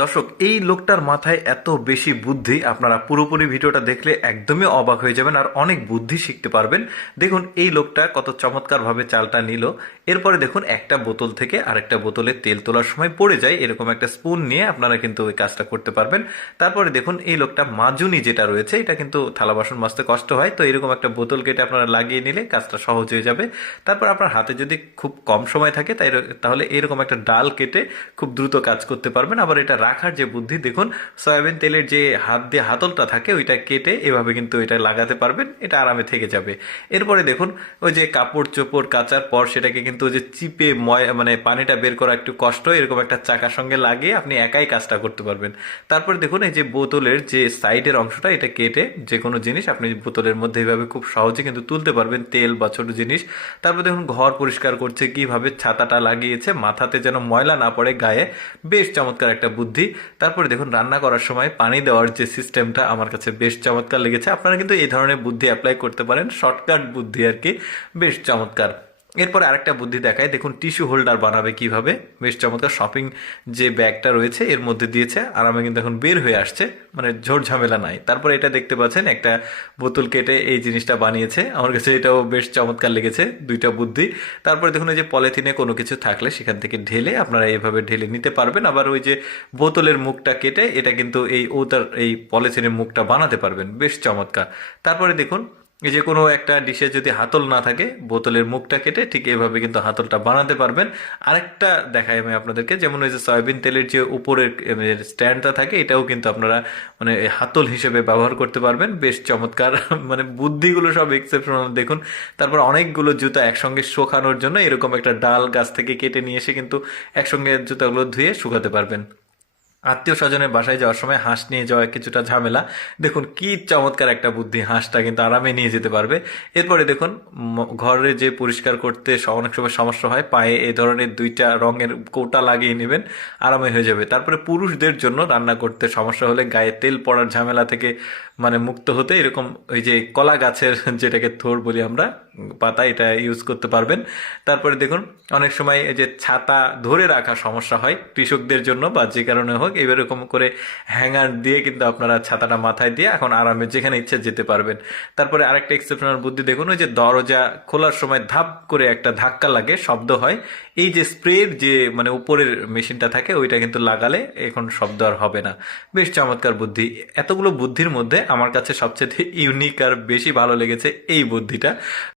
দর্শক, এই লোকটার মাথায় এত বেশি বুদ্ধি, আপনারা পুরোপুরি ভিডিওটা দেখলে একদমই অবাক হয়ে যাবেন আর অনেক বুদ্ধি শিখতে পারবেন। দেখুন এই লোকটা কত চমৎকারভাবে চালটা নিল। এরপরে দেখুন একটা বোতল থেকে আরেকটা বোতলে তেল তোলার সময় পড়ে যায়, এরকম একটা স্পুন নিয়ে আপনারা কিন্তু ওই কাজটা করতে পারবেন। তারপরে দেখুন এই লোকটা মাজুনি যেটা রয়েছে, এটা কিন্তু থালা বাসন মাজতে কষ্ট হয়, তো এরকম একটা বোতল কেটে আপনারা লাগিয়ে নিলে কাজটা সহজ হয়ে যাবে। তারপর আপনার হাতে যদি খুব কম সময় থাকে তাহলে এরকম একটা ডাল কেটে খুব দ্রুত কাজ করতে পারবেন। আবার এটা রাখার যে বুদ্ধি দেখুন, সয়াবিন তেলের যে হাত দিয়ে হাতলটা থাকে ওইটা কেটে এভাবে কিন্তু এটা লাগাতে পারবেন, এটা আরামে থেকে যাবে। এরপরে দেখুন ওই যে কাপড় চোপড় কাচার পর সেটাকে কিন্তু ওই যে চিপে মানে পানিটা বের করা একটু কষ্ট, এরকম একটা চাকার সঙ্গে লাগিয়ে আপনি একাই কাজটা করতে পারবেন। তারপরে দেখুন এই যে বোতলের যে সাইডের অংশটা এটা কেটে যে কোনো জিনিস আপনি বোতলের মধ্যে এইভাবে খুব সহজে কিন্তু তুলতে পারবেন, তেল বা ছোট জিনিস। তারপর দেখুন ঘর পরিষ্কার করছে কিভাবে, ছাতাটা লাগিয়েছে মাথাতে যেন ময়লা না পড়ে গায়ে, বেশ চমৎকার একটা বুদ্ধি। তারপরে দেখুন রান্না করার সময় পানি দেওয়ার যে সিস্টেমটা আমার কাছে বেশ চমৎকার লেগেছে। আপনারা কিন্তু এই ধরনের বুদ্ধি অ্যাপ্লাই করতে পারেন, শর্টকাট বুদ্ধি আর কি, বেশ চমৎকার। এরপরে আরেকটা বুদ্ধি দেখায়, দেখুন টিস্যু হোল্ডার বানাবে কিভাবে, বেশ চমৎকার। শপিং যে ব্যাগটা রয়েছে এর মধ্যে দিয়েছে, আরামে কিন্তু এখন বের হয়ে আসছে, মানে ঝোড় ঝামেলা নাই। তারপরে এটা দেখতে পাচ্ছেন একটা বোতল কেটে এই জিনিসটা বানিয়েছে, আমার কাছে এটাও বেশ চমৎকার লেগেছে, দুইটা বুদ্ধি। তারপরে দেখুন এই যে পলিথিনে কোনো কিছু থাকলে সেখান থেকে ঢেলে আপনারা এইভাবে ঢেলে নিতে পারবেন। আবার ওই যে বোতলের মুখটা কেটে এটা কিন্তু ওটার এই পলিথিনের মুখটা বানাতে পারবেন, বেশ চমৎকার। তারপরে দেখুন এই যে কোনো একটা ডিশে যদি হাতল না থাকে, বোতলের মুখটা কেটে ঠিক এভাবে কিন্তু হাতলটা বানাতে পারবেন। আরেকটা দেখাই আমি আপনাদেরকে, যেমন ওই যে সয়াবিন তেলের যে উপরের স্ট্যান্ডটা থাকে এটাও কিন্তু আপনারা মানে এই হাতল হিসেবে ব্যবহার করতে পারবেন, বেশ চমৎকার। মানে বুদ্ধিগুলো সব এক্সেপশনাল দেখুন। তারপর অনেকগুলো জুতা একসঙ্গে শুকানোর জন্য এরকম একটা ডাল গাছ থেকে কেটে নিয়ে এসে কিন্তু একসঙ্গে জুতাগুলো ধুয়ে শুকাতে পারবেন। আত্মীয় স্বজনের বাসায় যাওয়ার সময় হাঁস নিয়ে যাওয়া কিছুটা ঝামেলা, দেখুন কি চমৎকার একটা বুদ্ধি, হাঁসটা কিন্তু আরামে নিয়ে যেতে পারবে। এরপরে দেখুন ঘরে যে পরিষ্কার করতে অনেক সময় সমস্যা হয়, পায়ে এই ধরনের দুইটা রঙের কৌটা লাগিয়ে নেবেন, আরামে হয়ে যাবে। তারপরে পুরুষদের জন্য রান্না করতে সমস্যা হলে গায়ে তেল পড়ার ঝামেলা থেকে মানে মুক্ত হতে এরকম ওই যে কলা গাছের যেটাকে থোর বলি আমরা, পাতা, এটা ইউজ করতে পারবেন। তারপরে দেখুন অনেক সময় এই যে ছাতা ধরে রাখা সমস্যা হয় কৃষকদের জন্য বা যে কারণে হোক, এরকম করে হ্যাঙ্গার দিয়ে কিন্তু আপনারা ছাতাটা মাথায় দিয়ে এখন আরামে যেখানে ইচ্ছে যেতে পারবেন। তারপরে আরেকটা এক্সেপশনাল বুদ্ধি দেখুন, ওই যে দরজা খোলার সময় ধাপ করে একটা ধাক্কা লাগে, শব্দ হয়, এই যে স্প্রের যে মানে উপরের মেশিনটা থাকে ওইটা কিন্তু লাগালে এখন শব্দ আর হবে না, বেশ চমৎকার বুদ্ধি। এতগুলো বুদ্ধির মধ্যে আমার কাছে সবচেয়ে ইউনিক আর বেশি ভালো লেগেছে এই বুদ্ধিটা।